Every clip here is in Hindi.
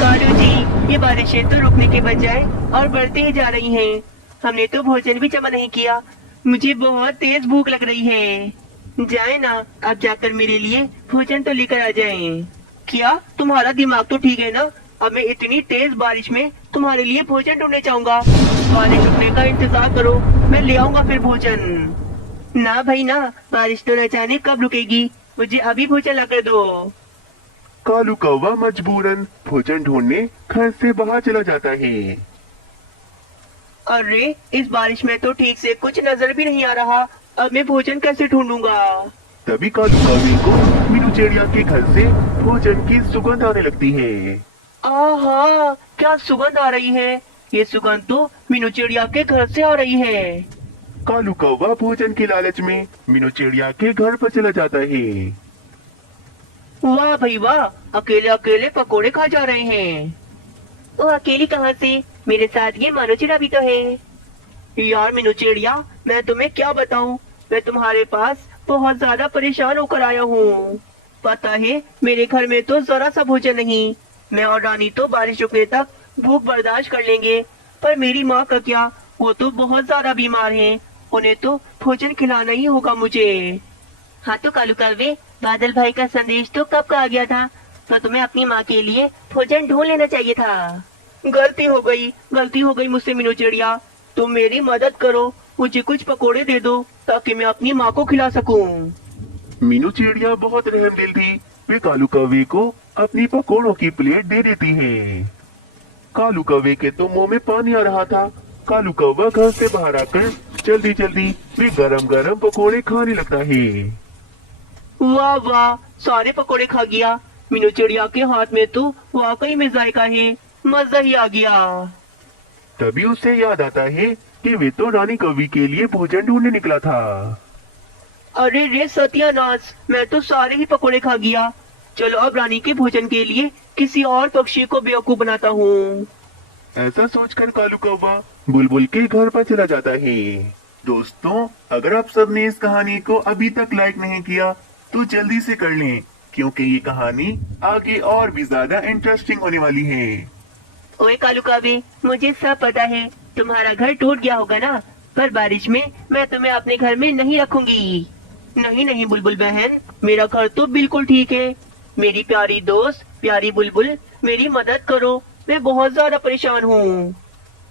कालू जी, ये बारिशें तो रुकने के बजाय और बढ़ती ही जा रही हैं। हमने तो भोजन भी जमा नहीं किया। मुझे बहुत तेज भूख लग रही है। जाए ना, आप जाकर मेरे लिए भोजन तो लेकर आ जाएं। क्या तुम्हारा दिमाग तो ठीक है ना? अब मैं इतनी तेज बारिश में तुम्हारे लिए भोजन ढूंढने जाऊंगा। बारिश रुकने का इंतजार करो, मैं ले आऊंगा फिर भोजन। ना भाई ना, बारिश तो न जाने कब रुकेगी। मुझे अभी भोजन ला कर दो। कालू कौवा मजबूरन भोजन ढूंढने घर से बाहर चला जाता है। अरे, इस बारिश में तो ठीक से कुछ नजर भी नहीं आ रहा। अब मैं भोजन कैसे ढूंढूंगा? तभी कालू कौवे को मीनू चिड़िया के घर से भोजन की सुगंध आने लगती है। आहा, क्या सुगंध आ रही है। ये सुगंध तो मीनू चिड़िया के घर से आ रही है। कालू कौवा भोजन के लालच में मीनू चिड़िया के घर पर चला जाता है। वाह भाई वाह, अकेले अकेले पकोड़े खा जा रहे हैं। वो अकेली कहाँ से? मेरे साथ ये मानो चिड़ा भी तो है। यार मीनू चिड़िया, मैं तुम्हें क्या बताऊं। मैं तुम्हारे पास बहुत ज्यादा परेशान होकर आया हूँ। पता है, मेरे घर में तो जरा सा भोजन नहीं। मैं और रानी तो बारिश रुकने तक भूख बर्दाश्त कर लेंगे, पर मेरी माँ का क्या? वो तो बहुत ज्यादा बीमार हैं। उन्हें तो भोजन खिलाना ही होगा मुझे। हाँ तो कालू कौवे, बादल भाई का संदेश तो कब का आ गया था? तो तुम्हें अपनी माँ के लिए भोजन ढूंढ लेना चाहिए था। गलती हो गई मुझसे मीनू चिड़िया। तुम मेरी मदद करो, मुझे कुछ पकोड़े दे दो ताकि मैं अपनी माँ को खिला सकूं। मीनू चिड़िया बहुत रहमदिल थी। वे कालू कौवे को अपनी पकोड़ों की प्लेट दे देती है। कालू कौवे के तो मुंह में पानी आ रहा था। कालू कौवा घर से बाहर आकर जल्दी जल्दी वे गरम गरम पकोड़े खाने लगता है। वाह वाह, सारे पकोड़े खा गया। मीनू चिड़िया के हाथ में तो वाकई में जायका है। मजा ही आ गया। तभी उसे याद आता है कि वे तो रानी कौवी के लिए भोजन ढूंढने निकला था। अरे रे सत्यानाश, मैं तो सारे ही पकोड़े खा गया। चलो अब रानी के भोजन के लिए किसी और पक्षी को बेवकूफ बनाता हूँ। ऐसा सोचकर कालू कौवा बुलबुल के घर पर चला जाता है। दोस्तों, अगर आप सबने इस कहानी को अभी तक लाइक नहीं किया तो जल्दी से कर लें, क्योंकि ये कहानी आगे और भी ज्यादा इंटरेस्टिंग होने वाली है। ओए कालू कावे, मुझे सब पता है। तुम्हारा घर टूट गया होगा ना, पर बारिश में मैं तुम्हें अपने घर में नहीं रखूंगी। नहीं नहीं बुलबुल बहन, मेरा घर तो बिल्कुल ठीक है। मेरी प्यारी दोस्त प्यारी बुलबुल, मेरी मदद करो। मैं बहुत ज्यादा परेशान हूँ।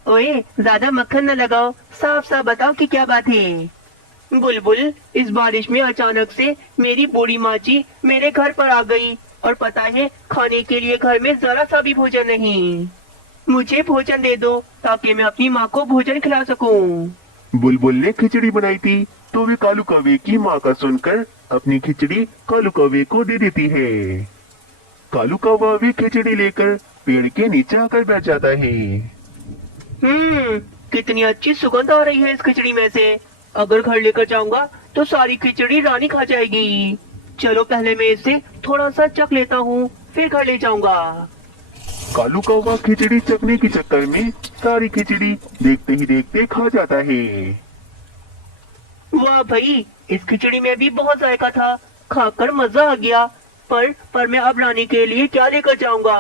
ओए, ज्यादा मक्खन न लगाओ, साफ साफ बताओ कि क्या बात है। बुलबुल, इस बारिश में अचानक से मेरी बूढ़ी माँ जी मेरे घर पर आ गई, और पता है, खाने के लिए घर में जरा सा भी भोजन नहीं। मुझे भोजन दे दो ताकि मैं अपनी माँ को भोजन खिला सकूं। बुलबुल ने खिचड़ी बनाई थी, तो वे कालू कौवे की माँ का सुनकर अपनी खिचड़ी कालू कौवे को दे देती है। कालू कौवा वे खिचड़ी लेकर पेड़ के नीचे आकर बैठ जाता है। कितनी अच्छी सुगंध आ रही है इस खिचड़ी में से। अगर घर लेकर जाऊंगा तो सारी खिचड़ी रानी खा जाएगी। चलो पहले मैं इसे थोड़ा सा चख लेता हूँ, फिर घर ले जाऊंगा। कालू कौवा खिचड़ी चखने के चक्कर में सारी खिचड़ी देखते ही देखते खा जाता है। वाह भाई, इस खिचड़ी में भी बहुत जायका था। खाकर मजा आ गया। पर मैं अब रानी के लिए क्या लेकर जाऊंगा?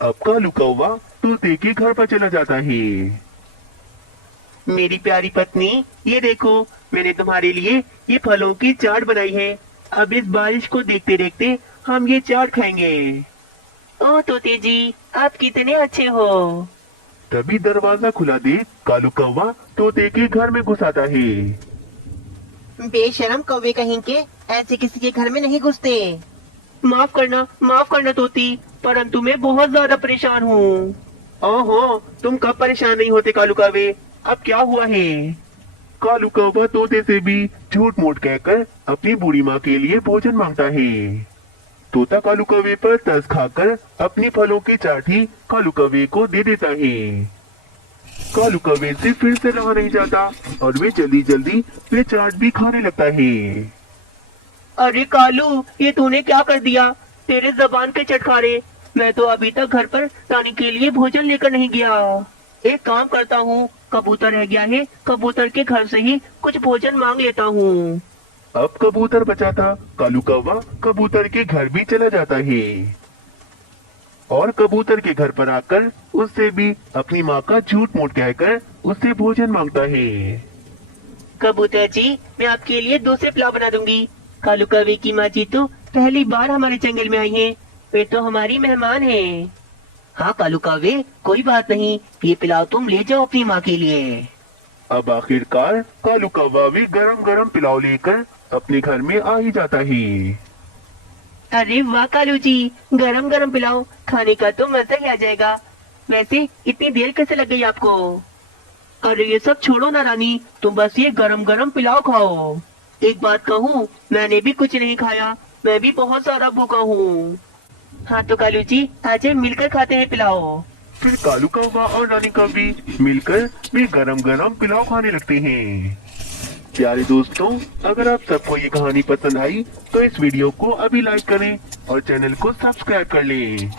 अब कालू कौवा तोते के घर पर चला जाता है। मेरी प्यारी पत्नी, ये देखो, मैंने तुम्हारे लिए ये फलों की चाट बनाई है। अब इस बारिश को देखते देखते हम ये चाट खाएंगे। ओह तोते जी, आप कितने अच्छे हो। तभी दरवाजा खुला देख कालू कौवा तोते के घर में घुस आता है। बेशरम कौवे कहीं के, ऐसे किसी के घर में नहीं घुसते। माफ करना तोती, परंतु मैं बहुत ज्यादा परेशान हूँ। ओहो, तुम कब परेशान नहीं होते कालू कौवे? अब क्या हुआ है? कालू कौवा तोते से भी झूठ मूठ कहकर अपनी बूढ़ी माँ के लिए भोजन मांगता है। तोता कालू कौवे पर तरस खाकर अपनी फलों की चाट ही कालू कौवे को दे देता है। कालू कौवे से फिर से रहा नहीं जाता और वे जल्दी जल्दी वे चाट भी खाने लगता है। अरे कालू, ये तूने क्या कर दिया? तेरे जबान के चटखारे, मैं तो अभी तक घर पर रानी के लिए भोजन लेकर नहीं गया। एक काम करता हूँ, कबूतर रह गया है, कबूतर के घर से ही कुछ भोजन मांग लेता हूँ। अब कबूतर बचा था। कालू कौवा कबूतर के घर भी चला जाता है। और कबूतर के घर पर आकर उससे भी अपनी माँ का झूठ मूठ कहकर उससे भोजन मांगता है। कबूतर जी, मैं आपके लिए दूसरे पुलाव बना दूंगी। कालू कौवे की माँ जी तो पहली बार हमारे जंगल में आई हैं। वे तो हमारी मेहमान हैं। हाँ कालू कौवे, कोई बात नहीं, ये पुलाव तुम ले जाओ अपनी माँ के लिए। अब आखिरकार कालू कौवा भी गरम गरम पिलाव लेकर अपने घर में आ ही जाता है। अरे वाह कालू जी, गरम गरम पिलाओ, खाने का तो मजा ही आ जाएगा। वैसे इतनी देर कैसे लग गई आपको? अरे ये सब छोड़ो ना रानी, तुम बस ये गरम गरम पिलाओ खाओ। एक बात कहूँ, मैंने भी कुछ नहीं खाया, मैं भी बहुत सारा भूखा हूँ। हाँ तो कालू जी, आज हम मिलकर खाते हैं पिलाओ। फिर कालू कौवा और रानी कौवी मिलकर वे गरम गरम पिलाव खाने लगते हैं। प्यारे दोस्तों, अगर आप सबको ये कहानी पसंद आई तो इस वीडियो को अभी लाइक करें और चैनल को सब्सक्राइब कर लें।